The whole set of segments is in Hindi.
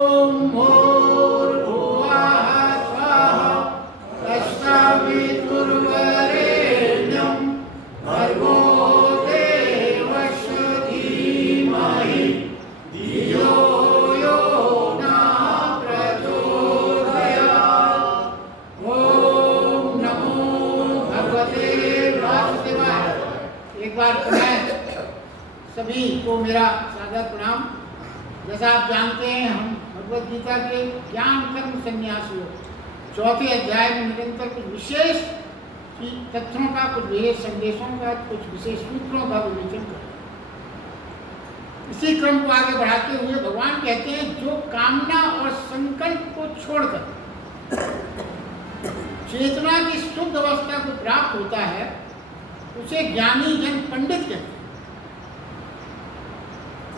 ओम भूर्भुवः स्वः तत्सवितुर्वरेण्यं भर्गो देवस्य धीमहि धियो यो न प्रचोदयात्। ओम नमो भगवते वासुदेवाय। एक बार पुनः सभी को मेरा सादर प्रणाम। जैसा आप जानते हैं, हम भगवद गीता के ज्ञान कर्म संन्यास योग चौथे अध्याय में निरंतर कुछ विशेष तथ्यों का, कुछ विशेष संदेशों का, कुछ विशेष सूत्रों का विवेचन करते हैं। इसी क्रम को आगे बढ़ाते हुए भगवान कहते हैं, जो कामना और संकल्प को छोड़कर चेतना की शुद्ध अवस्था को प्राप्त होता है, उसे ज्ञानी जन पंडित कहते हैं।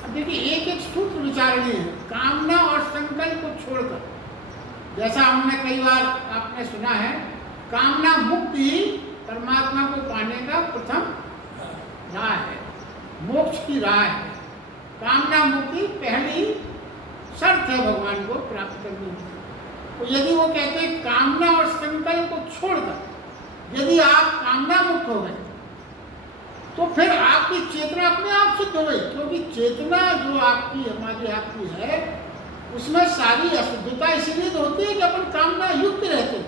देखिए, एक एक सूत्र विचारणीय है। कामना और संकल्प को छोड़कर, जैसा हमने कई बार आपने सुना है, कामना मुक्ति ही परमात्मा को पाने का प्रथम राह है, मोक्ष की राह है। कामना मुक्ति पहली शर्त है भगवान को प्राप्त करने की। तो यदि वो कहते हैं कामना और संकल्प को छोड़कर यदि आप कामना मुक्त हो गए, तो फिर आपकी चेतना अपने आप शुद्ध हो गई। क्योंकि चेतना जो आपकी हमारी आपकी है, उसमें सारी अशुद्धता इसीलिए तो होती है कि अपन कामना युक्त रहते हैं।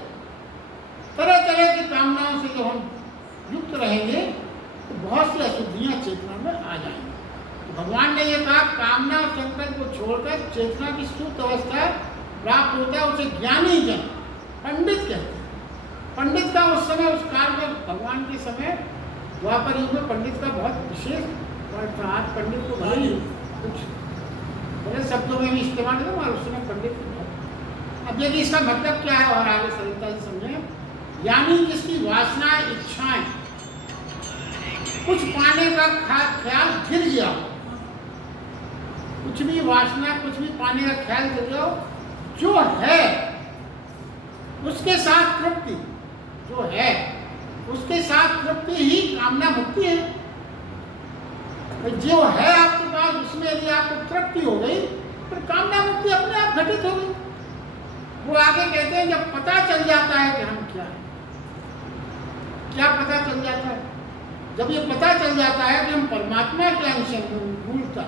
तरह तरह की कामनाओं से जब हम युक्त रहेंगे तो बहुत सी अशुद्धियां चेतना में आ जाएंगी। तो भगवान ने ये कहा, कामना और संकल्प को छोड़कर चेतना की शुद्ध अवस्था प्राप्त होता है, उसे ज्ञानी जन पंडित कहते हैं। पंडित का उस समय, उस काल में, भगवान के समय द्वापर युग में पंडित का बहुत विशेष था। आज पंडित को भले ही कुछ बड़े शब्दों में भी इस्तेमाल करें, और उस समय पंडित को। अब देखिए इसका मतलब क्या है, और आगे सरलता से समझें। यानी जिसकी वासनाएं, इच्छाएं, कुछ पाने का ख्याल गिर गया, कुछ भी वासना, कुछ भी पाने का ख्याल गिर गया, जो है उसके साथ तृप्ति, जो है उसके साथ तृप्ति ही कामना मुक्ति है। जो है आपके पास, उसमें यदि आपको तृप्ति हो गई, तो कामना मुक्ति अपने आप घटित हो गई। वो आगे कहते हैं, जब पता चल जाता है कि हम क्या है, क्या पता चल जाता है, जब ये पता चल जाता है कि हम परमात्मा के अंश हैं, मूलतः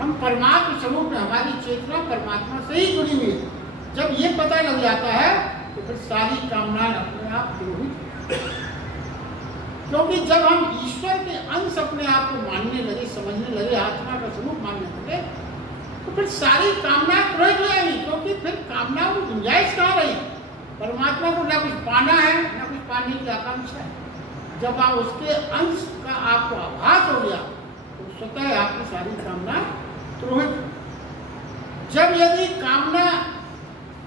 हम परमात्मा स्वरूप में, हमारी चेतना परमात्मा से ही जुड़ी हुई है। जब ये पता लग जाता है तो फिर सारी कामनाएं अपने आप तिरोहित। क्योंकि जब हम ईश्वर के अंश अपने आप को मानने लगे, समझने लगे, आत्मा का स्वरूप मानने लगे, तो फिर सारी कामनाएं तिरोहित हो जाएंगी। क्योंकि फिर कामनाओं की गुंजाइश कहाँ रही? परमात्मा को ना कुछ पाना है, ना कुछ पाने की आकांक्षा है। जब आप उसके अंश का आपको आभास हो गया, तो स्वतः आपकी सारी कामनाएं तिरोहित। जब यदि कामना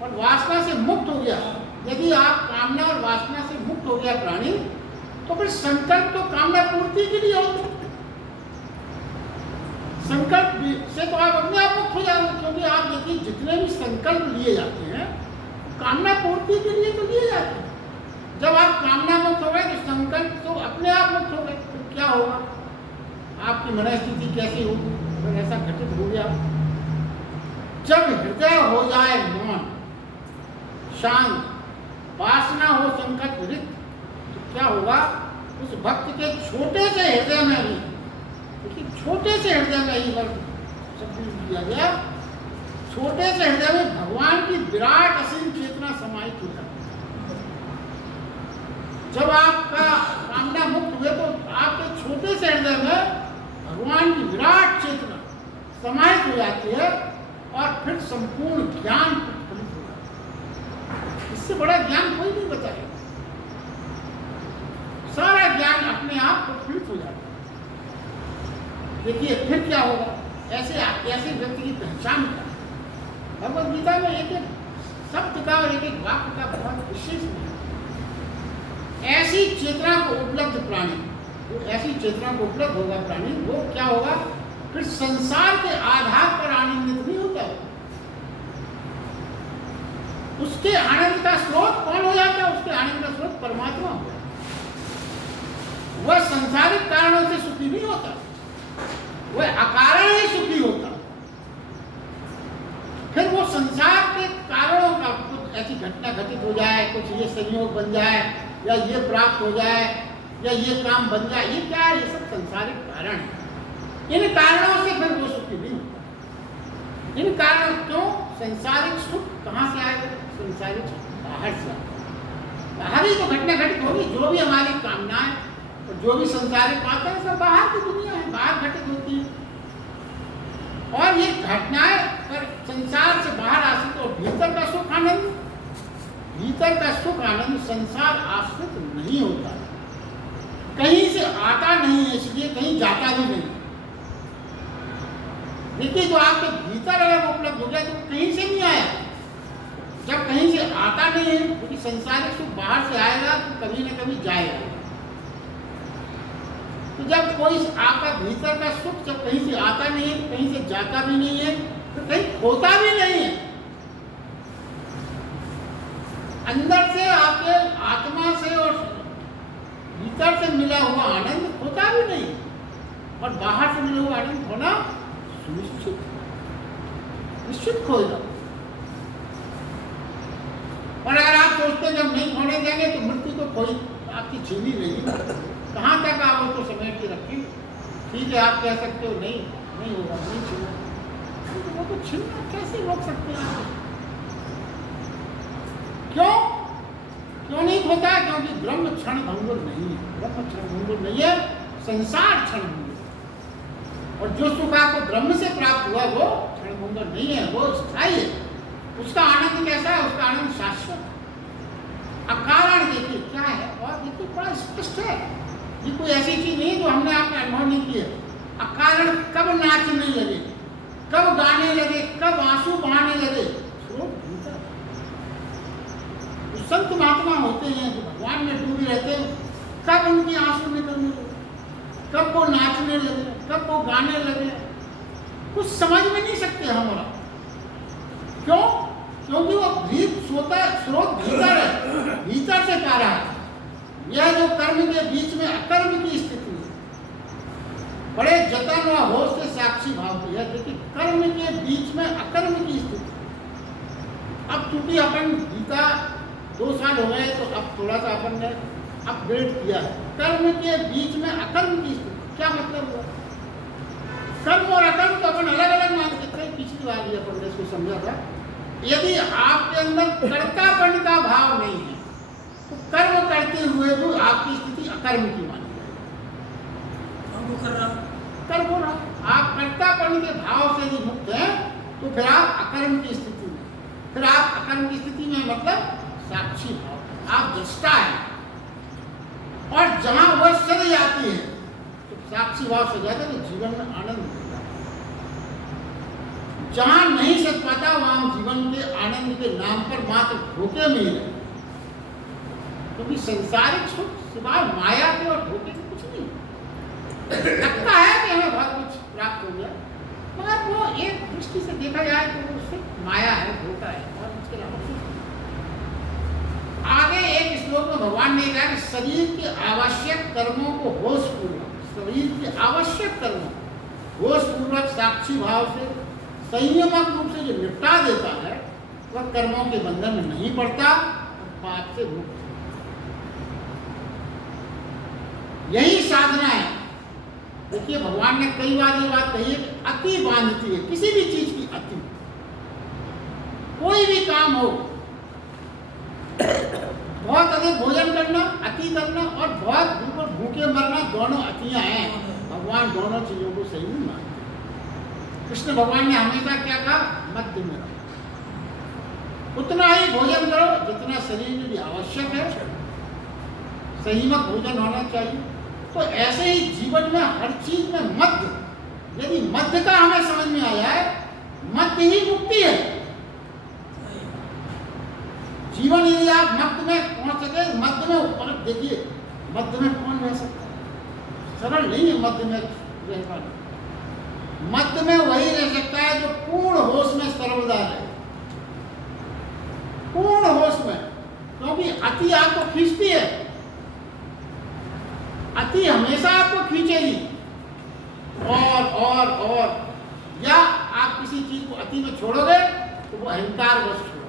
और वासना से मुक्त हो गया, यदि आप कामना और वासना से मुक्त हो गया प्राणी, तो फिर संकल्प तो कामना पूर्ति के लिए होता है। संकल्प से तो आप अपने आप मुक्त हो जाओगे। क्योंकि आप देखिए, जितने भी संकल्प लिए जाते हैं, कामना पूर्ति के लिए तो लिए जाते हैं। जब आप कामना मुक्त हो गए, तो संकल्प तो अपने आप मुक्त हो गए। तो क्या होगा? आपकी मनस्थिति कैसी होगी अगर ऐसा घटित हो गया? जब हृदय हो जाए मौन, शांत, वासना हो संकल्प रिक्त, तो क्या होगा? उस भक्त के छोटे से हृदय में ही, देखिए छोटे से हृदय में ही शब्द दिया गया, छोटे से हृदय में भगवान की विराट असीम चेतना समाहित हो जाती है। जब आपका कामना मुक्त हुए, तो आपके छोटे से हृदय में भगवान की विराट चेतना समाहित हो जाती है, और फिर संपूर्ण ज्ञान प्रतिफलित हो जाता है। इससे बड़ा ज्ञान कोई नहीं बताएगा। सारा ज्ञान अपने आप प्रतिफलित हो जाता है। देखिए फिर क्या होगा? ऐसे व्यक्ति की पहचान क्या है? भगवद गीता में एक एक शब्द का और एक एक वाक्य का बहुत विशेष है। ऐसी चेतना को उपलब्ध प्राणी, जो ऐसी चेतना को उपलब्ध होगा प्राणी, वो क्या होगा? फिर संसार के आधार पर आनंदित नहीं होता है। उसके आनंद का स्रोत कौन हो जाता है? उसके आनंद का स्रोत परमात्मा हो जाता है। वह संसारिक कारणों से सुखी नहीं होता, वह अकारण ही सुखी होता। फिर वो संसार के कारणों का कुछ ऐसी घटना घटित हो जाए, कुछ ये संयोग बन जाए, या ये प्राप्त हो जाए, या ये काम बन जाए, ये क्या है? ये सब संसारिक कारण है। इन कारणों से फिर वो सुखी नहीं होता। इन कारणों क्यों? संसारिक सुख कहाँ से आएगा? संसारिक सुख बाहर से आता है। बाहर ही तो घटना घटित होगी। जो भी हमारी कामनाएं और जो भी संसारिक बातें हैं सब बाहर की दुनिया है, बाहर घटित होती है। और ये घटनाएं पर संसार से बाहर आश्रित और भीतर का सुख आनंद, भीतर का सुख आनंद संसार आश्रित नहीं होता है, कहीं से आता नहीं है, इसलिए कहीं जाता भी नहीं। देखिए जो आपके भीतर अगर उपलब्ध हो गया तो कहीं से नहीं आया। जब कहीं से आता नहीं है, क्योंकि संसारिक सुख बाहर से आएगा तो कभी न कभी जाएगा। तो जब कोई आपका भीतर का सुख जब कहीं से आता नहीं है, कहीं से जाता भी नहीं है, तो कहीं खोता भी नहीं है। अंदर से आपके आत्मा से और भीतर से मिला हुआ आनंद खोता भी नहीं, और बाहर से मिला हुआ आनंद होना सुनिश्चित, निश्चित खोएगा। और अगर आप सोचते हैं जब नहीं खोने देंगे तो मृत्यु तो कोई आपकी छीनी नहीं, कहाँ तक आप उसको समेट के रखेंगे? ठीक है, आप कह सकते हो नहीं नहीं होगा, नहीं छीना, वो तो छीनना कैसे रोक सकते हैं आप? क्यों क्यों नहीं होता? क्योंकि ब्रह्म क्षण भंगुर नहीं है। ब्रह्म क्षण भंगुर नहीं है, संसार क्षण भंगुर। और जो सुख आपको ब्रह्म से प्राप्त हुआ वो क्षण भंगुर नहीं है, वो स्थायी है। उसका आनंद कैसा है? उसका आनंद शाश्वत। अब कारण देखिए क्या है, और देखिए बड़ा स्पष्ट है। ये कोई ऐसी चीज नहीं जो हमने आपने अनुभव नहीं किया। अब कारण कब नाचने लगे, कब गाने लगे, कब आंसू बहाने लगे, स्रोत भीतर। संत महात्मा होते हैं जो भगवान में डूबे रहते हैं, कब उनकी आंसू निकलने लगे, कब वो नाचने लगे, कब वो गाने लगे, कुछ समझ में नहीं सकते हमारा। क्यों? क्योंकि वो स्रोत भीतर है, भीतर से कार्य है। यह जो कर्म के बीच में अकर्म की स्थिति है, बड़े जतन व होश से साक्षी भाव की है। देखिए कर्म के बीच में अकर्म की स्थिति। अब चूंकि अपन गीता 2 साल हो गए तो अब थोड़ा सा अपन ने अपग्रेड किया है। कर्म के बीच में अकर्म की स्थिति क्या मतलब हुआ? कर्म और अकर्म तो अपन अलग अलग मान सकते हैं। पिछली बार भी अपन ने इसको समझा था। यदि आपके अंदर कर्तापन का भाव नहीं है तो कर्म करते हुए भी आपकी स्थिति अकर्म की मानी जाएगी। कर्म हो रहा, आप कर्तापन के भाव से यदि मुक्त हैं तो फिर आप अकर्म की स्थिति में, फिर आप अकर्म की स्थिति में मतलब साक्षी भाव, आप दृष्टा है। और जहां वह सज जाती है तो साक्षी भाव सज जाता है तो जीवन में आनंद मिलता है। जहां नहीं सज पाता वहां जीवन के आनंद के नाम पर मात्र धोखे मिल रहे, क्योंकि संसारिक सुख सिवाय माया के और धोखे के कुछ नहीं। लगता है कि हमें बहुत कुछ प्राप्त हो गया, मगर वो एक दृष्टि से देखा जाए तो वो सिर्फ माया है, धोखा है, और उसके अलावा कुछ नहीं। आगे एक श्लोक में भगवान ने कहा कि शरीर के आवश्यक कर्मों को होशपूर्वक, शरीर के आवश्यक कर्मों होशपूर्वक साक्षी भाव से संयमक रूप से जो निपटा देता है वह कर्मों के बंधन में नहीं पड़ता और पाप से मुक्त। यही साधना है। देखिए भगवान ने कई बार ये बात कही है कि अति बांधती है किसी भी चीज की अति। कोई भी काम हो, बहुत अधिक भोजन करना अति करना और बहुत बिल्कुल भूखे मरना, दोनों अतियां हैं। भगवान दोनों चीजों को सही नहीं मानते। कृष्ण भगवान ने हमेशा क्या कहा? मध्य में रहो, उतना ही भोजन करो जितना शरीर के लिए आवश्यक है, संयमक भोजन होना चाहिए। तो ऐसे ही जीवन में हर चीज में मध्य, यदि मध्य का हमें समझ में आ जाए, मध्य ही मुक्ति है। जीवन यदि आप मध्य में पहुंच सके, मध्य में ऊपर देखिए, मध्य में कौन रह सकता है? सरल नहीं है मध्य में रह पाना। मध्य में वही रह सकता है जो पूर्ण होश में सर्वदा रहे, पूर्ण होश में। क्योंकि अति आपको खींचती है, अति हमेशा आपको खींचेगी, और या आप किसी चीज को अति में छोड़ोगे वो अहंकार बस छोड़ो।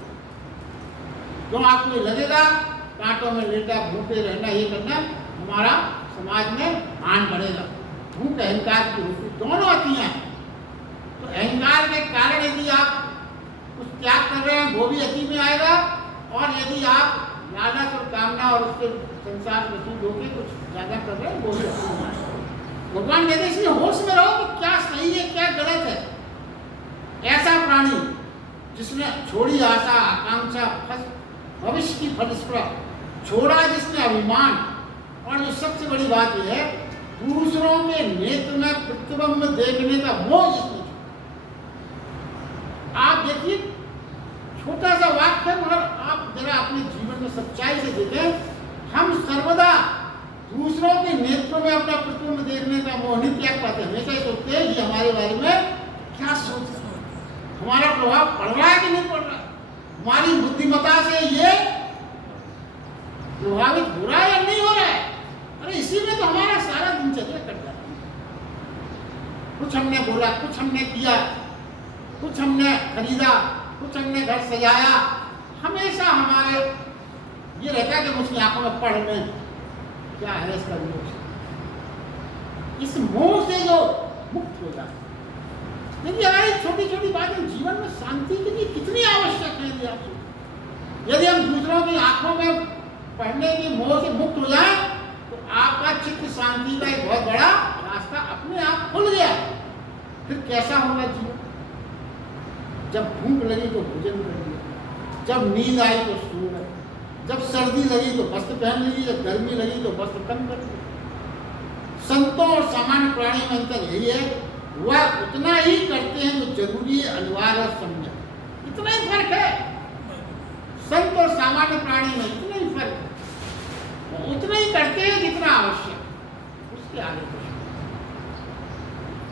तो आपको ये लगेगा कांटों में लेटा भूखे रहना, ये करना, हमारा समाज में मान बढ़ेगा। भूख अहंकार की होती, दोनों आती हैं। तो अहंकार के कारण यदि आप कुछ त्याग कर रहे हैं वो भी अति में आएगा, और यदि आप लालच और कामना और उसके संसार में सूद होकर कुछ ज्यादा कर रहे हैं वो भी अति में आएगा। भगवान कहते हैं इसलिए होश में रहो कि क्या सही है क्या गलत है। ऐसा प्राणी जिसने छोड़ी आशा आकांक्षा भविष्य की फलस्पृहा, छोड़ा जिसने अभिमान, और जो सबसे बड़ी बात यह है दूसरों के नेत्र में प्रतिबिंब देखने का मोह जिसने छोड़ा। आप देखिए छोटा सा वाक्य, मगर आप जरा अपने जीवन में सच्चाई से देखें, हम सर्वदा दूसरों के नेत्रों में अपना प्रतिबिंब देखने का मोह नहीं त्याग पाते। हमेशा ही सोचते हैं ये हमारे बारे में क्या सोच रहा है, हमारा प्रभाव पड़ रहा है कि नहीं पड़ रहा, हमारी बुद्धिमत्ता से ये प्रभावित हो रहा है या नहीं हो रहा है। अरे इसी में तो हमारा सारा दिनचर्या कट जाता है। कुछ हमने बोला, कुछ हमने किया, कुछ हमने खरीदा, कुछ हमने घर सजाया, हमेशा हमारे ये रहता है कि उसकी आंखों में पढ़ में क्या है इसका विरोध। इस मोह से जो मुक्त हो जाए, देखिए हमारी छोटी छोटी बातें जीवन में शांति के लिए कितनी आवश्यक है। यदि आप यदि हम दूसरों की आंखों में पढ़ने की मोह से मुक्त हो जाए तो आपका चित्त शांति का एक बहुत बड़ा रास्ता अपने आप खुल गया। फिर कैसा होगा जीवन? जब भूख लगी तो भोजन कर लिया, जब नींद आई तो सो गए, जब सर्दी लगी तो वस्त्र पहन ली, जब गर्मी लगी तो वस्त्र कम कर लिया। संतों और सामान्य प्राणी में अंतर यही है, वह उतना ही करते हैं जो जरूरी है, अनिवार्य और सम्यक। इतना ही फर्क है संत और सामान्य प्राणी में, इतना ही फर्क है। वो उतना ही करते हैं जितना आवश्यक, उसके आगे कुछ।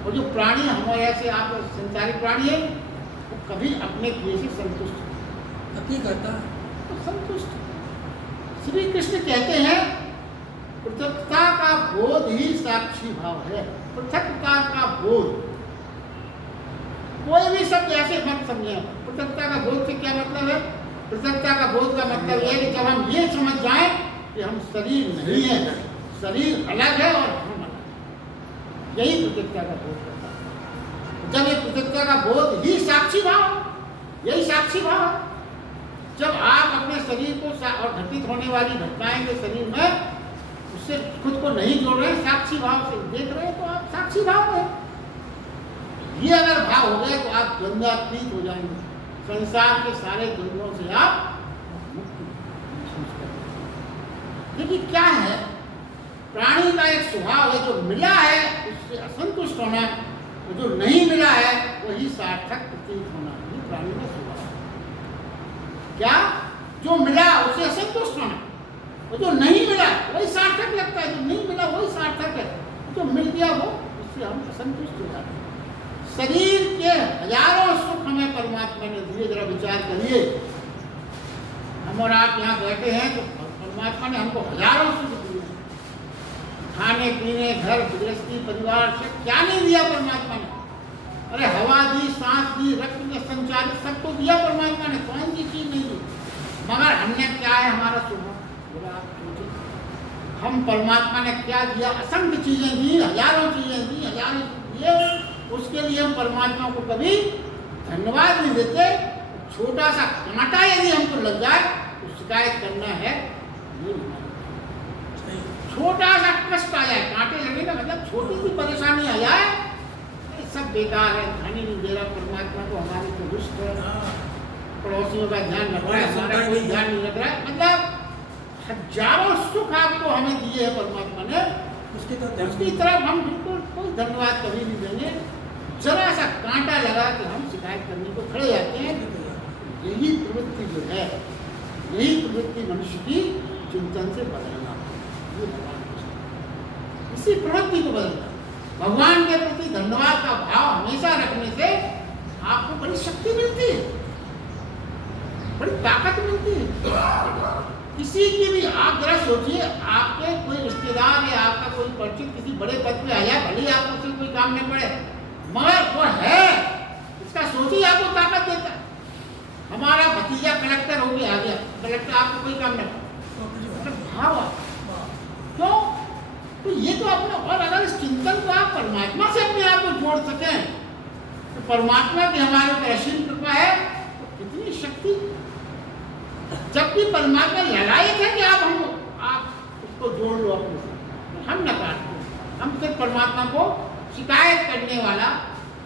और जो प्राणी हमारे ऐसे आप संसारिक प्राणी है वो कभी अपने किए से संतुष्ट नहीं करता, तो संतुष्ट। श्री कृष्ण कहते हैं पृथकता का बोध ही साक्षी भाव है। पृथकता का बोध, कोई भी शब्द ऐसे मत समझे। पृथकता का बोध से क्या मतलब है? पृथकता का बोध का मतलब यह है कि जब हम ये समझ जाएं कि हम शरीर नहीं है, शरीर अलग है और हम अलग, यही पृथकता का बोध करता है। जब ये पृथकता का बोध ही साक्षी भाव, यही साक्षी भाव है। जब आप अपने शरीर को और घटित होने वाली घटनाएं के शरीर में उससे खुद को नहीं जोड़ रहे, साक्षी भाव से देख रहे हैं, तो आप साक्षी भाव है। ये अगर भाव हो गए तो आप द्वंद्वातीत हो जाएंगे, संसार के सारे द्वंद्वों से आप मुक्ति महसूस करेंगे। देखिए क्या है, प्राणी का एक स्वभाव है, जो मिला है उससे असंतुष्ट होना, जो नहीं मिला है वही सार्थक प्रतीत होना, ये प्राणी का स्वभाव है। क्या? जो मिला उससे असंतुष्ट होना, और जो नहीं मिला वही सार्थक लगता है, जो नहीं मिला वही सार्थक है, जो मिल गया वो उससे हम असंतुष्ट हो जाते हैं। शरीर के हजारों सुख हमें परमात्मा ने दिए। जरा विचार करिए, हम और आप यहाँ बैठे हैं तो परमात्मा ने हमको हजारों सुख दिए, खाने पीने, घर गृहस्थी, परिवार से क्या नहीं दिया परमात्मा ने। अरे हवा दी, सांस दी, रक्त में संचालित सब तो दिया परमात्मा ने, कौन सी चीज नहीं दी। मगर हमने क्या है, हमारा स्वभाव, हम परमात्मा ने क्या दिया? असंख्य चीजें दी, हजारों चीजें दी, हजारों दिए, उसके लिए हम परमात्मा को कभी धन्यवाद नहीं देते। छोटा सा कांटा यदि हमको लग जाए तो शिकायत करना है, छोटा सा कष्ट आ जाए, कांटे लगने का मतलब छोटी सी परेशानी आ जाए, सब बेकार है, ध्यान ही नहीं दे रहा परमात्मा को, हमारे तो दुष्ट है, पड़ोसियों का ध्यान रख रहा है, हमारा कोई ध्यान नहीं रख रहा है। मतलब हजारों सुख आपको हमें दिए है परमात्मा ने, उसकी तरफ हम बिल्कुल कोई धन्यवाद कभी नहीं देंगे। जरा सा कांटा लगा कि हम शिकायत करने को खड़े जाते हैं। यही प्रवृत्ति जो है, यही प्रवृत्ति मनुष्य की चिंतन से बदलना, ये भगवान इसी प्रवृत्ति को बदलना। भगवान के प्रति धन्यवाद का भाव हमेशा रखने से आपको बड़ी शक्ति मिलती है, बड़ी ताकत मिलती है। किसी की भी आप जरा सोचिए, आपके कोई रिश्तेदार या आपका कोई परिचित किसी बड़े पद पे आया, भले आपको उससे कोई काम नहीं पड़े, मगर वो है, इसका सोचिए आपको ताकत देता है। हो गया आ गया, कलेक्टर आपको कोई काम नहीं, मतलब भाव क्यों? तो ये तो अपना, और अगर इस चिंतन को आप परमात्मा से अपने आप को जोड़ सकें तो परमात्मा की हमारे ऊपर असीम कृपा है, तो कितनी शक्ति। जबकि परमात्मा लड़ाई थे कि आप उसको जोड़ लो अपने से, हम न काटते, हम सिर्फ परमात्मा को शिकायत करने वाला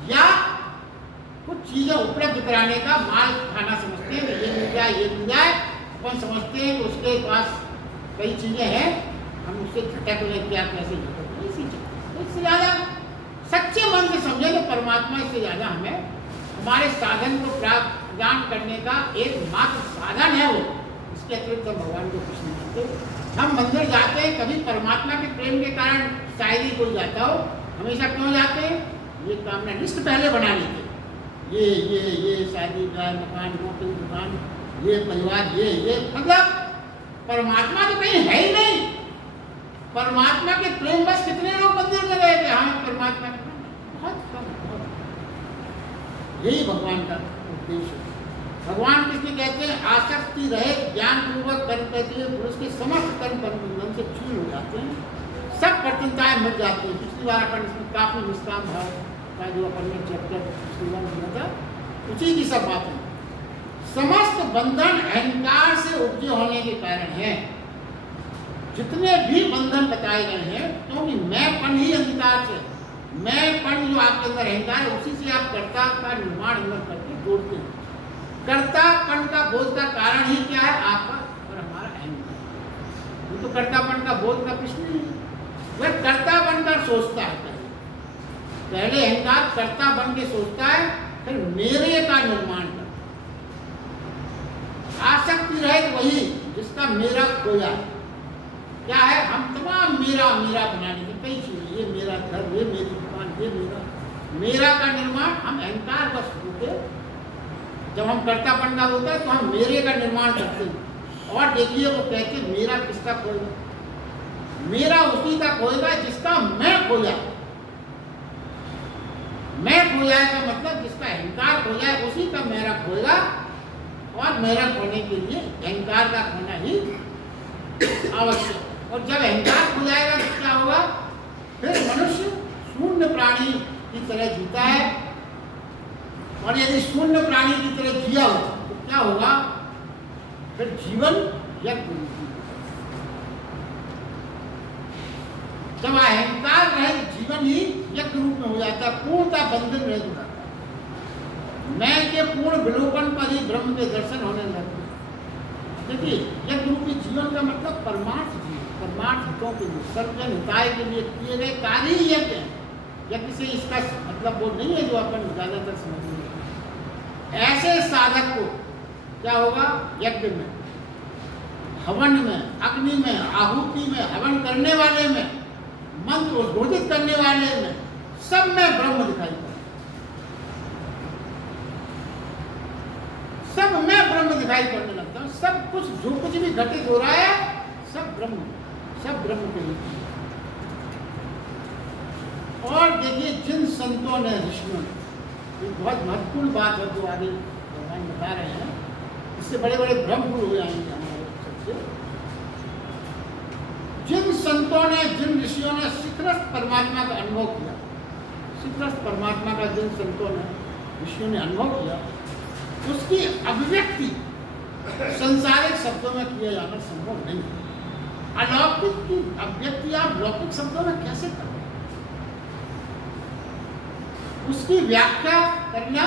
या कुछ चीजें उपलब्ध कराने का माल खाना समझते हैं, ये मिल जाए ये मिल जाए, अपन समझते हैं कि उसके पास कई चीजें हैं, हम उससे झटक लें क्या कैसे झटक, इससे ज़्यादा सच्चे मन से समझे तो परमात्मा इससे ज़्यादा हमें हमारे साधन को प्राप्त प्रदान करने का एकमात्र साधन है वो, इसके अतिरिक्त हम भगवान को कुछ नहीं करते। हम मंदिर जाते हैं कभी परमात्मा के प्रेम के कारण, शायद ही कोई जाता हो, हमेशा क्यों जाते हैं? ये कामना लिस्ट पहले बना लेते, ये शादी ब्याह मकान नौकरी दुकान ये परिवार ये मतलब परमात्मा तो कहीं है ही नहीं। परमात्मा के प्रेम बस कितने लोग मंदिर में गए थे? हाँ, परमात्मा के बहुत कम, बहुत। यही भगवान का उद्देश्य है। भगवान किसने कहते हैं? आसक्ति रहे ज्ञान पूर्वक कर्म करते हुए पुरुष के समस्त कर्म बंधन से छूट हो जाते हैं, सब कठिनताएं मिट जाती हैं। पिछली बार अपन इसमें काफी निष्काम भाव का जो अपन ने चैप्टर पिछली बार दिया था, उसी की सब बातें। समस्त बंधन अहंकार से उपजे होने के कारण है। जितने भी बंधन बताए गए हैं, क्योंकि मैंपन ही अहंकार से, मैंपन जो आपके अंदर अहंकार है, उसी से आप कर्ता का निर्माण अंदर करके जोड़ते हैं। कर्तापन का बोध का कारण ही क्या है? आपका और हमारा अहंकार। वो तो कर्तापन का बोध का प्रश्न नहीं है, वह कर्ता बनकर सोचता है। पहले अहंकार कर्ता बन के सोचता है, फिर मेरे का निर्माण करता। आसक्ति रहे तो वही जिसका मेरा खोया है। क्या है? हम तमाम मेरा मेरा बना लेते, कई चीजें, ये मेरा घर, ये मेरी दुकान, ये मेरा का निर्माण हम अहंकार बस होते। जब हम कर्तापन का होता है तो हम मेरे का निर्माण करते हैं। और देखिए वो कहते मेरा किसका खोएगा? मेरा उसी का खोएगा जिसका मैं खोया। मैं खोया का मतलब जिसका अहंकार खोया है उसी का मेरा खोएगा, और मेरा खोने के लिए अहंकार का खोना ही आवश्यक। और जब अहंकार खो जाएगा तो क्या होगा? फिर मनुष्य शून्य प्राणी की तरह जीता है, और यदि शून्य प्राणी की तरह जिया हो तो क्या होगा? फिर जीवन यज्ञ। जब अहंकार रहे जीवन ही यज्ञ रूप में हो जाता है, पूर्णता बंधन रह जाता है। मैं के पूर्ण विलोपन पर ही ब्रह्म के दर्शन होने लगते। देखिए, यज्ञ रूपी जीवन का मतलब परमार्थ जीवन, परमार्थ हितों के लिए, सर्वजन हिताय के लिए किए गए कार्य ही यज्ञ है। यज्ञ से इसका मतलब वो नहीं है जो अपन ज्यादातर समझते हैं। ऐसे साधक को क्या होगा? यज्ञ में, हवन में, अग्नि में, आहुति में, हवन करने वाले में, मंत्र उद्बोधित करने वाले में, सब में ब्रह्म दिखाई पड़े। सब में ब्रह्म दिखाई पड़ने लगता है। सब कुछ जो कुछ भी घटित हो रहा है सब ब्रह्म, सब ब्रह्म के लिए। और देखिए, जिन संतों ने, ऋषियों ने, ये बहुत महत्वपूर्ण बात है जो आगे भगवान बता रहे हैं, इससे बड़े बड़े भ्रम दूर हो जाएंगे हमारे सबसे। जिन संतों ने, जिन ऋषियों ने शिखरस्थ परमात्मा का अनुभव किया, शिखरस्थ परमात्मा का जिन संतों ने, ऋषियों ने अनुभव किया, उसकी अभिव्यक्ति संसारिक शब्दों में किया जाना संभव नहीं है। अलौकिक की अभिव्यक्ति आप लौकिक शब्दों में कैसे करें? उसकी व्याख्या करना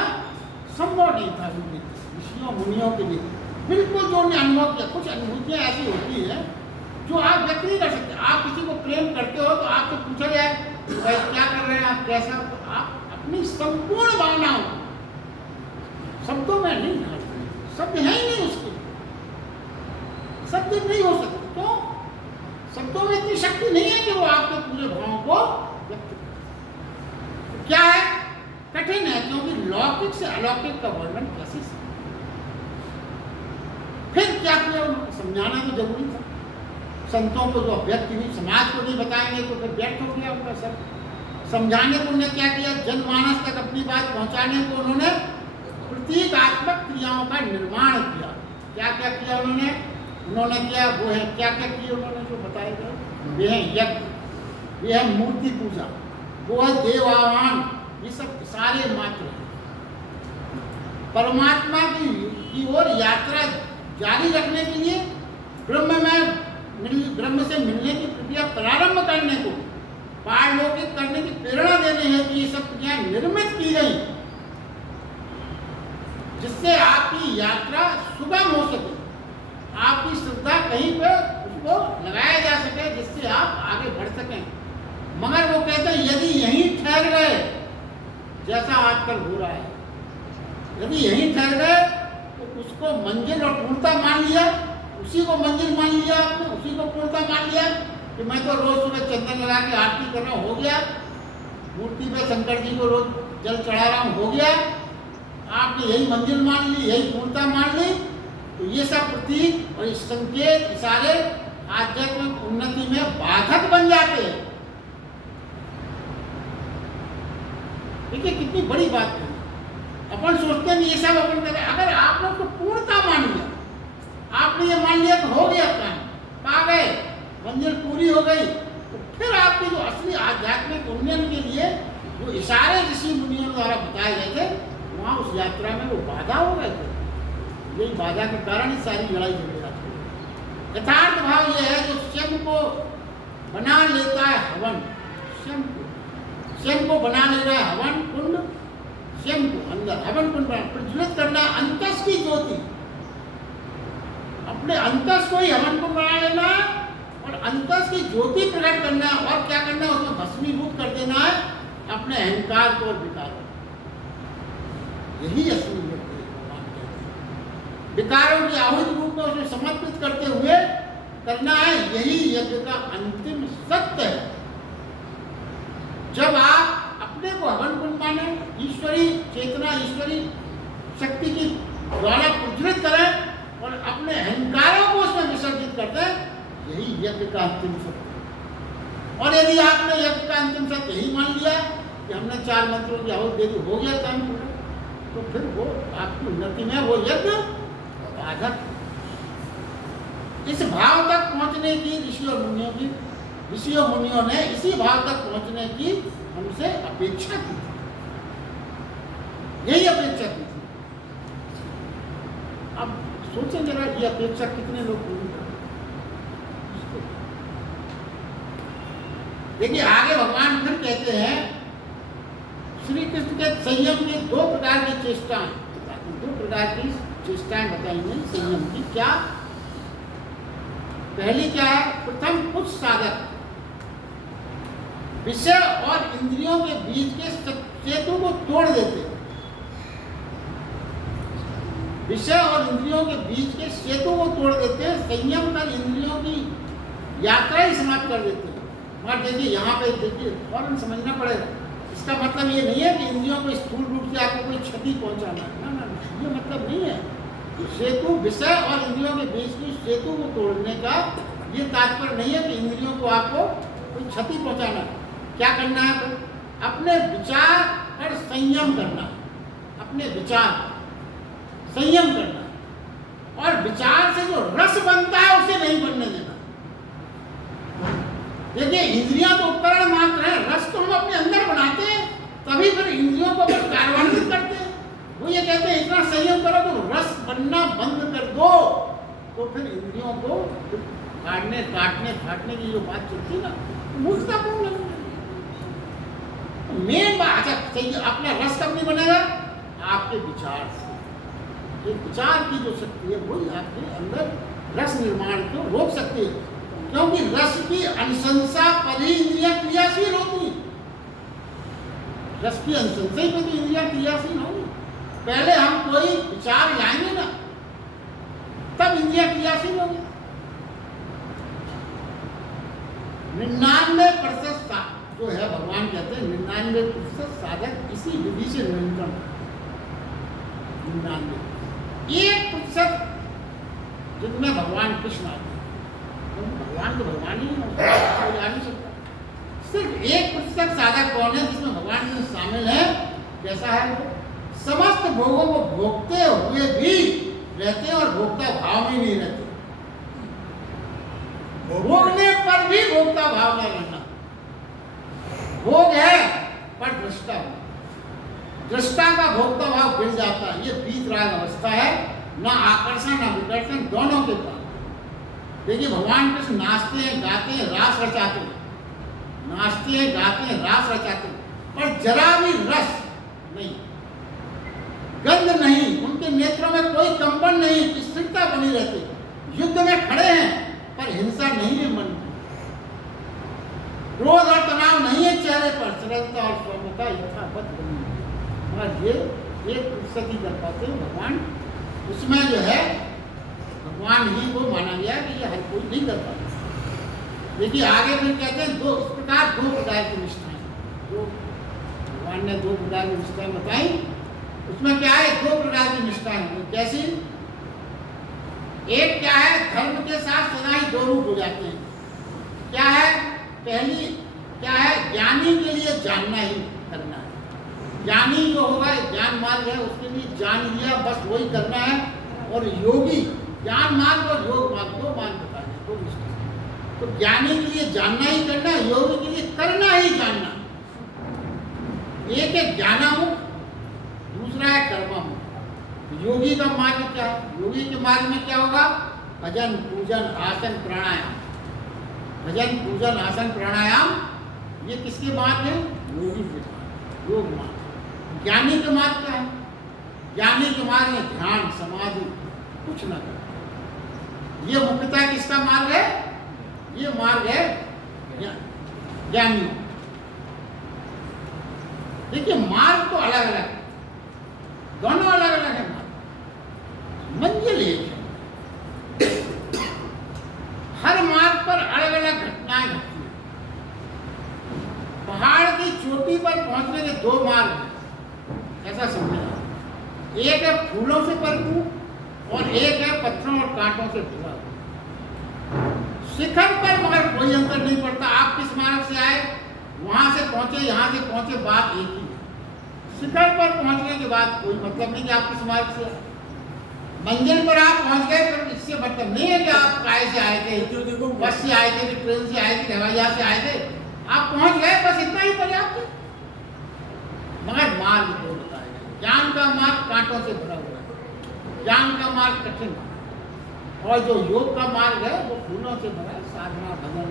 संभव नहीं था ऋषियों मुनियों के लिए। बिल्कुल जो उन्होंने अनुभव किया, कुछ अनुभूतियां ऐसी होती हैं जो आप व्यक्त नहीं कर सकते। आप किसी को प्रेम करते हो तो आपसे पूछा जाए भाई क्या कर रहे हैं आप, कैसा, तो आप अपनी संपूर्ण भावनाओं शब्दों में नहीं ढालते। शब्द है ही नहीं उसके, शब्द नहीं हो सकते। तो शब्दों में इतनी शक्ति नहीं है कि वो आपके पूरे भावों को व्यक्त करे। तो क्या है? कठिन है, क्योंकि लौकिक से अलौकिक का वर्णन कैसे? फिर क्या किया? समझाना तो जरूरी था। संतों को जो अभ्यक्त हुई, समाज को नहीं बताएंगे तो फिर व्यर्थ हो गया उनका सब। समझाने को उन्होंने क्या किया? जनमानस तक अपनी बात पहुंचाने को उन्होंने प्रतीकात्मक क्रियाओं का निर्माण किया। क्या क्या किया उन्होंने किया वो है, क्या क्या किया उन्होंने जो बताएगा, वे है यज्ञ, वे है मूर्ति पूजा, वो है देवावान, ये सब सारे मात्र हैं। परमात्मा की ओर यात्रा जारी रखने के लिए ब्रह्म से मिलने की प्रक्रिया प्रारंभ करने को, पारलौकिक करने की प्रेरणा देने हेतु ये सब क्रियाएं निर्मित की गई, जिससे आपकी यात्रा सुगम हो सके, आपकी श्रद्धा कहीं पे उसको लगाया जा सके, जिससे आप आगे बढ़ सकें। मगर वो कहते हैं यदि यहीं ठहर गए, जैसा आजकल हो रहा है, यदि यहीं ठहर गए तो उसको मंजिल और पूर्णता मान लिया, उसी को मंजिल मान लिया आपने, उसी को पूर्णता मान लिया कि मैं तो रोज सुबह चंदन लगा के आरती कर रहा हूँ, हो गया, मूर्ति पे शंकर जी को रोज जल चढ़ा रहा हूँ, हो गया, आपने यही मंजिल मान ली, यही पूर्णता मान ली, तो ये सब प्रतीक और संकेत इशारे आध्यात्मिक उन्नति में बाधक बन जाते हैं। देखिए कितनी बड़ी बात है। अपन सोचते हैं ये सब अपन करें, अगर आपने उसको पूर्णता मान लिया, आपने ये मान लिया तो हो गया काम, पा गए, मंजिल पूरी हो गई, तो फिर आपकी जो असली आध्यात्मिक उन्नयन के लिए जो इशारे ऋषि मुनियों द्वारा बताए गए थे, वहाँ उस यात्रा में वो बाधा हो गए थे। यही बाधा के कारण ही सारी लड़ाई झगड़े आती है। यथार्थ भाव ये है जो स्वयं को बना लेता है हवन, स्वयं को बना ले रहा है हवन कुंड, स्वयं को अंदर हवन कुंड प्रज्वलित करना, अंतस की ज्योति, अपने अंतस को ही हवन कुंड बना लेना है और अंतस की ज्योति प्रकट करना है, और क्या करना है, उसमें भस्मीभूत कर देना है अपने अहंकार को और विकार को। यही असली व्यक्ति भगवान कहते हैं। विकारों की आहुति रूप में उसे समर्पित करते हुए करना है, यही यज्ञ का अंतिम सत्य है। जब आप अपने को हवन कुंड माने, ईश्वरी चेतना, ईश्वरी शक्ति की द्वारा प्रज्वलित करें और अपने अहंकारों को उसमें विसर्जित कर दें, यही यज्ञ का अंतिम सत्य है। और यदि आपने यज्ञ का अंतिम सत्य यही मान लिया कि हमने 4 मंत्रों की आहुति दे दी, हो गया काम पूरा, तो फिर वो आपकी उन्नति में वो यज्ञ बाधक। इस भाव तक पहुंचने की ऋषियों मुनियों ने इसी भाव तक पहुंचने की हमसे अपेक्षा की थी, यही अपेक्षा की थी। अब सोचें जरा, ये अपेक्षा कितने लोग पूरी करें। देखिए आगे भगवान फिर कहते हैं, श्री कृष्ण के संयम की 2 प्रकार की चेष्टाएं, 2 प्रकार की चेष्टाएं बताएंगे संयम की। क्या पहली क्या है, प्रथम कुछ साधक विषय और इंद्रियों के बीच के सेतु को तोड़ देते, विषय और इंद्रियों के बीच के सेतु को तोड़ देते हैं, संयम कर इंद्रियों की यात्रा ही समाप्त कर देते हैं। मगर देखिए यहाँ पे देखिए फौरन समझना पड़ेगा, इसका मतलब ये नहीं है कि इंद्रियों को स्थूल रूप से आपको कोई क्षति पहुंचाना है, ना, ये मतलब नहीं है। सेतु विषय और इंद्रियों के बीच की सेतु को तोड़ने का ये तात्पर्य नहीं है कि इंद्रियों को आपको कोई क्षति पहुंचाना है। क्या करना है, तो अपने विचार पर संयम करना है, अपने विचार संयम करना है, और विचार से जो रस बनता है उसे नहीं बनने देना। देखिए इंद्रियां तो उपकरण मात्र है, रस तो हम अपने अंदर बनाते हैं, तभी फिर इंद्रियों को अपन कार्यान्वित करते हैं। वो ये कहते हैं इतना संयम करो तो रस बनना बंद कर दो, तो फिर इंद्रियों को काटने फाटने की जो बात चलती है ना, मूर्खतापूर्ण लगती है। मेन बात है, अपना रस कब नहीं बनेगा, आपके विचार से। ये विचार की जो शक्ति है वही आपके अंदर रस निर्माण को रोक सकती है, क्योंकि रस की अनुशंसा पर ही इंद्रियां क्रियाशील होती है। रस की अनुशंसा ही पे तो इंद्रियां क्रियाशील होगी। पहले हम कोई विचार लाएंगे ना, तब इंद्रियां क्रियाशील होगी। 99% जो है, भगवान कहते हैं 99% साधक इसी विधि से नियंत्रण, 1% जिसमें भगवान कृष्ण आते हैं, भगवान तो भगवान ही आ नहीं सकता। सिर्फ 1% साधक कौन है जिसमें भगवान कृष्ण शामिल है? कैसा है वो? समस्त भोगों को भोगते हुए भी रहते हैं और भोक्ता भाव में नहीं रहते। भोगने पर भी भोक्ता भाव न रहना। भोग है पर दृष्टा, दृष्टा का भोक्ता भाव गिर जाता है। ये वीतराग अवस्था है, ना आकर्षण ना विकर्षण, दोनों के पास। देखिए भगवान कृष्ण नाचते हैं, गाते हैं, रास रचाते हैं, नाचते हैं, गाते हैं, रास रचाते हैं, पर जरा भी रस नहीं, गंध नहीं, उनके नेत्रों में कोई कंपन नहीं, स्थिरता बनी रहती। युद्ध में खड़े हैं पर हिंसा नहीं है मन में, क्रोध और तनाव नहीं है चेहरे पर, सरलता और सौम्यता यथावत बनी है। और ये सती कर पाते हैं भगवान, उसमें जो है भगवान ही को माना गया कि ये हर कोई नहीं कर पाता। देखिए आगे फिर कहते हैं दो इस प्रकार दो प्रकार की निष्ठाएं, जो भगवान ने दो प्रकार की निष्ठाएं बताई, उसमें क्या है, दो प्रकार की निष्ठाएं। कैसी? एक क्या है, धर्म के साथ सदा ही दो रूप हो जाते हैं। क्या है? पहली क्या है, ज्ञानी के लिए जानना ही करना है। ज्ञानी जो होगा, ज्ञान मार्ग है, उसके लिए जान लिया बस वही करना है। और योगी ज्ञान मार्ग और योग मार्ग दो मार्ग बताए, दो निष्ठा। तो ज्ञानी के लिए जानना ही करना, योगी के लिए करना ही जानना। एक है ज्ञानामुख, दूसरा है कर्मामुख। योगी का मार्ग क्या है? योगी के मार्ग में क्या होगा? भजन पूजन आसन प्राणायाम। भजन पूजन आसन प्राणायाम ये किसके मार्ग है? योगी के मार्ग, योग मार्ग। ज्ञानी के मार्ग क्या है? ज्ञानी के मार्ग में ध्यान समाधि कुछ ना करना। ये मुख्यतः किसका मार्ग है? ये मार्ग है ज्ञानी। देखिए मार्ग तो अलग अलग है, दोनों अलग अलग है मार्ग, मंजिल एक है। हर मार्ग पर अलग अलग घटनाएं घटती हैं। पहाड़ की चोटी पर पहुंचने के दो मार्ग हैं, ऐसा समझना। एक है फूलों से भरपूर और एक है पत्थरों और कांटों से भरा। शिखर पर मगर कोई अंतर नहीं पड़ता। आप किस मार्ग से आए, वहां से पहुंचे, यहां से पहुंचे, बात एक ही है। शिखर पर पहुंचने के बाद कोई मतलब नहीं कि आप किस मार्ग से आए। मंजिल पर आप पहुंच गए, पर इससे मतलब नहीं है कि आप काय से आए थे, बस से आए थे, कि ट्रेन से आए थे, हवाई जहाज से आए थे। आप पहुंच गए, बस इतना ही पर्याप्त है। मगर मार्ग को बताया, ज्ञान का मार्ग कांटों से भरा हुआ है, ज्ञान का मार्ग कठिन, और जो योग का मार्ग है वो फूलों से भरा है, साधना भजन।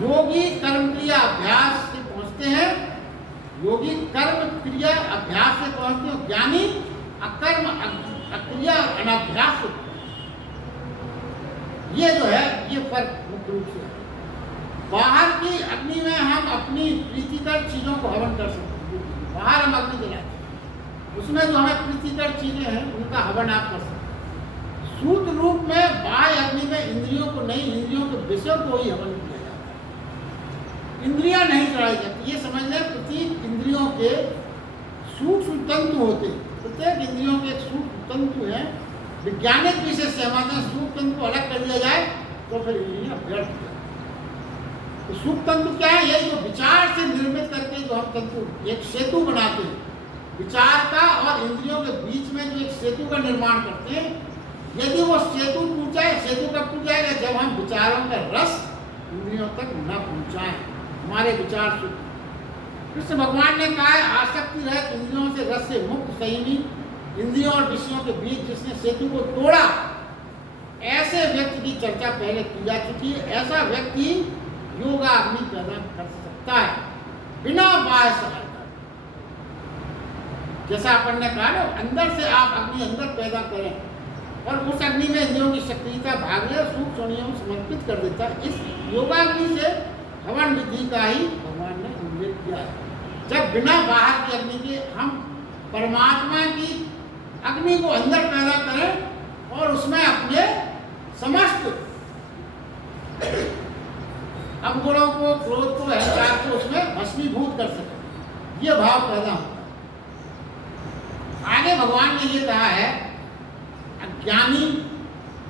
योगी कर्म क्रिया अभ्यास से पहुंचते हैं, योगी कर्म क्रिया अभ्यास से पहुंचते हैं, ज्ञानी अकर्म अक्रिया अनाभ्यास से। ये जो है ये फर्क मुख्य रूप से है। बाहर की अग्नि में हम अपनी प्रीतिकर चीजों को हवन कर सकते हैं। बाहर हम अग्नि जलाते हैं, उसमें जो हमें प्रीतिकर चीजें हैं उनका हवन आप कर सकते हैं। सूत्र रूप में बाह्य अग्नि में इंद्रियों को नहीं, इंद्रियों के विषयों को ही हवन किया जाता है। इंद्रियां नहीं चढ़ाई जाती। ये समझ लें प्रत्येक इंद्रियों के सूक्ष्म तंतु होते हैं। प्रत्येक इंद्रियों के एक सूक्ष्म तंतु है। वैज्ञानिक विषय सहमत है, सूक्ष्म तंतु को अलग कर दिया जाए तो फिर इंद्रियां व्यर्थ हो जाती। तो सूक्ष्म तंतु क्या है? यही जो विचार से निर्मित करके जो हम तंतु एक सेतु बनाते हैं, विचार का और इंद्रियों के बीच में जो एक सेतु का निर्माण करते हैं, यदि वो सेतु टूट जाए, सेतु कब टूट जाएगा? जब हम विचारों का रस इंद्रियों तक न पहुंचाएं, हमारे विचार शुद्ध। कृष्ण भगवान ने कहा है आसक्ति रहित इंद्रियों से रस से मुक्त संयमी इंद्रियों और विषयों के बीच जिसने सेतु को तोड़ा, ऐसे व्यक्ति की चर्चा पहले की जा चुकी है। ऐसा व्यक्ति योगा अग्नि पैदा कर सकता है बिना बाह्य सहायता। जैसा अपन ने कहा ना, अंदर से आप अग्नि अंदर पैदा करें और उस अग्नि में इंद्रियों की सक्रियता भाग ले, सूक्ष्म योनियों समर्पित कर देता है। इस योगाग्नि से हवन विधि का ही भगवान ने उल्लेख किया है। जब बिना बाहर की अग्नि के हम परमात्मा की अग्नि को अंदर पैदा करें और उसमें अपने समस्त अवगुणों को, क्रोध को, अहंकार को उसमें भस्मीभूत कर सके, ये भाव पैदा होता है। आगे भगवान ने ये कहा है अज्ञानी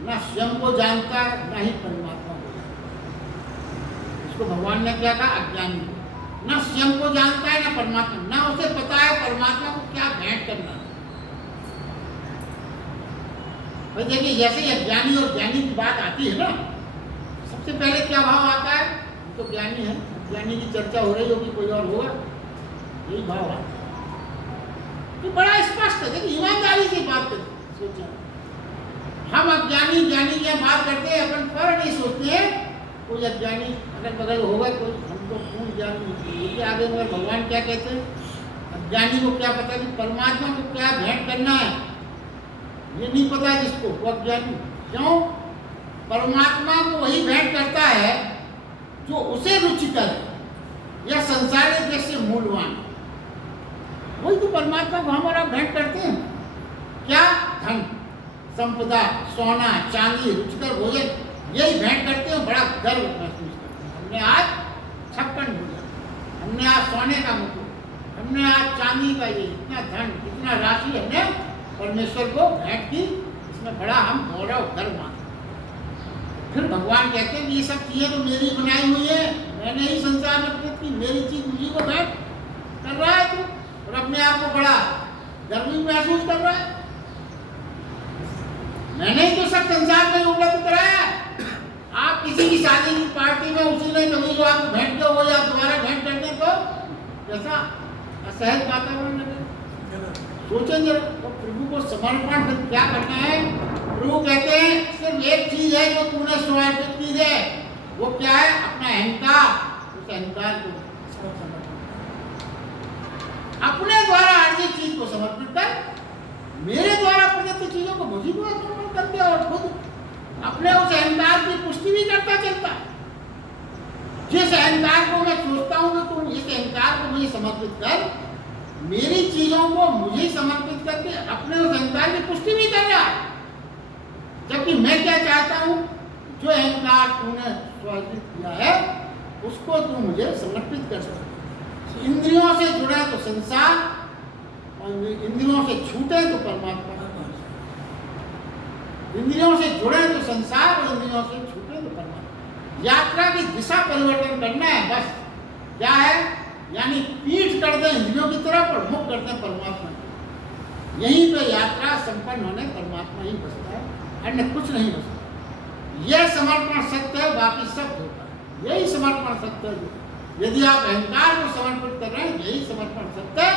न स्वयं को जानता है न ही परमात्मा को जानता है। इसको भगवान ने क्या कहा? अज्ञानी न स्वयं को जानता है न परमात्मा, न उसे पता है परमात्मा को क्या भेंट करना है। भाई देखिए, जैसे ही अज्ञानी और ज्ञानी की बात आती है ना, सबसे पहले क्या भाव आता है? तो ज्ञानी है, ज्ञानी की चर्चा हो रही होगी, कोई और होगा, यही भाव आता है। तो बड़ा स्पष्ट है, देखिए ईमानदारी से बात करें, सोचें। हम अज्ञानी ज्ञानी की बात करते हैं, अपन पर नहीं सोचते हैं कोई अज्ञानी अगल बगल होगा, कोई हमको पूर्ण ज्ञान नहीं। आगे मगर भगवान क्या कहते हैं? अज्ञानी को क्या पता कि परमात्मा को क्या भेंट करना है, ये नहीं पता जिसको, वो अज्ञानी। क्यों? परमात्मा को वही भेंट करता है जो उसे रुचिकर है या संसार के जैसे मूलवान, वही तो परमात्मा को हम और आप भेंट करते हैं। क्या? धन, संपदा, सोना, चांदी, रुचिकर भोजन, यही भेंट करते हैं। बड़ा गर्व महसूस करते हैं, हमने आज 56 भोजन, हमने आज सोने का मुकुट, हमने आज चांदी का ये इतना धन, इतना राशि हमने परमेश्वर को भेंट की, इसमें बड़ा हम गौरव गर्व मानते। फिर भगवान कहते हैं कि ये सब चीजें तो मेरी बनाई हुई है, मैंने ही संसार में प्रकट की, मेरी चीज मुझी को भेंट कर रहा है तू, और अपने आप को बड़ा गर्व महसूस कर रहा है। मैंने ही तो सब संसार में उपलब्ध कराया। आप किसी की शादी की पार्टी में उसी ने कभी जो आपको भेंट किया वो आप दोबारा भेंट करते तो कैसा असहज वातावरण लगे। सोचें जरा, तो प्रभु को समर्पण फिर क्या करना है? प्रभु कहते हैं सिर्फ एक चीज है जो तूने समर्पित की है, वो क्या है? अपना अहंकार। उस अहंकार को अपने द्वारा अर्जित चीज को समर्पित कर, मेरे द्वारा प्रदत्त चीजों को मुझी को समर्पण कर दिया, और खुद अपने उस अहंकार की पुष्टि भी करता चलता है। जिस अहंकार को मैं सोचता हूं कि तुम इस अहंकार को मुझे समर्पित कर, मेरी चीजों को मुझे समर्पित करके अपने उस अहंकार की पुष्टि भी कर रहा है। जबकि मैं क्या चाहता हूं? जो अहंकार तूने स्वार्जित किया है उसको तू मुझे समर्पित कर सकता। इंद्रियों से जुड़े तो संसार, और इंद्रियों से छूटे तो परमात्मा। इंद्रियों से जुड़े तो संसार, और इंद्रियों से छूटे तो परमात्मा। यात्रा की दिशा परिवर्तन करना है बस। क्या है? यानी पीठ कर दे इंद्रियों की तरफ और मुख कर दे परमात्मा की। यहीं पे यात्रा संपन्न होने परमात्मा ही बसता है, अन्य कुछ नहीं बसता। यह समर्पण सत्य है, बाकी सब धोखा है। यही समर्पण सत्य है। यदि आप अहंकार को समर्पित कर रहे हैं, यही समर्पण सत्य है।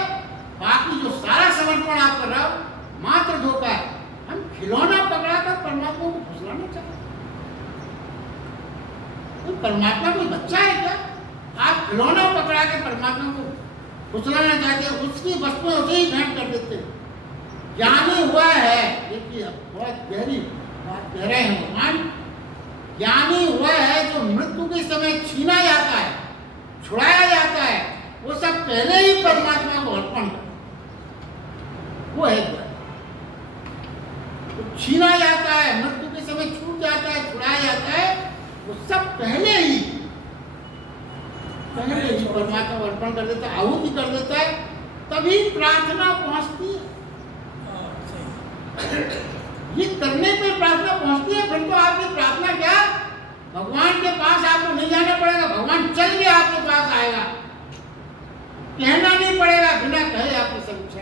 बाकी जो सारा समर्पण आप कर रहे हो मात्र धोखा है। हम खिलौना पकड़ाकर परमात्मा को फुसलाना चाहते हैं। तो परमात्मा कोई बच्चा है क्या? आप खिलौना पकड़ा के परमात्मा को फुसलाना चाहते हैं, उसकी वस्तुएं उसे ही भेंट कर देते हैं। ज्ञानी हुआ है, देखिए बहुत गहरी बात कह रहे हैं भगवान। ज्ञानी हुआ है जो मृत्यु के समय छीना जाता है, छुड़ाया जाता है, वो सब पहले ही परमात्मा को अर्पण कर, वो है ज्ञान। तो छीना जाता है, मृत्यु के समय छूट जाता है, छुड़ाया जाता है, वो सब पहले ही परमात्मा को अर्पण कर देता है, आहुति कर देता है, तभी प्रार्थना पहुंचती है। ये करने पे प्रार्थना पहुंचती है। फिर तो आपकी प्रार्थना क्या, भगवान के पास आपको नहीं जाना पड़ेगा, भगवान चल के आपके पास आएगा। कहना नहीं पड़ेगा, बिना कहे आपकी समीक्षा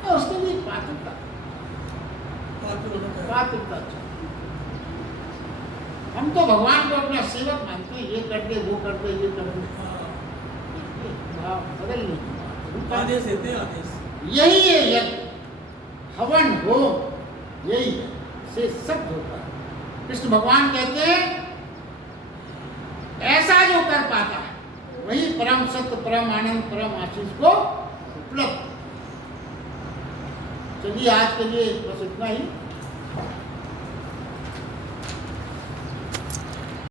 तो उसके लिए पात्रता हम तो भगवान को अपना सेवक मानते हैं। ये कर दे, वो कर दे, ये कर दे, बदल नहीं। आदेश देते हैं, आदेश। यही है यज्ञ, हवन हो, यही है, से सब होता है। कृष्ण भगवान कहते हैं ऐसा जो कर पाता है वही परम सत्य, परम आनंद, परम आशीष को उपलब्ध। चलिए आज के लिए बस इतना ही।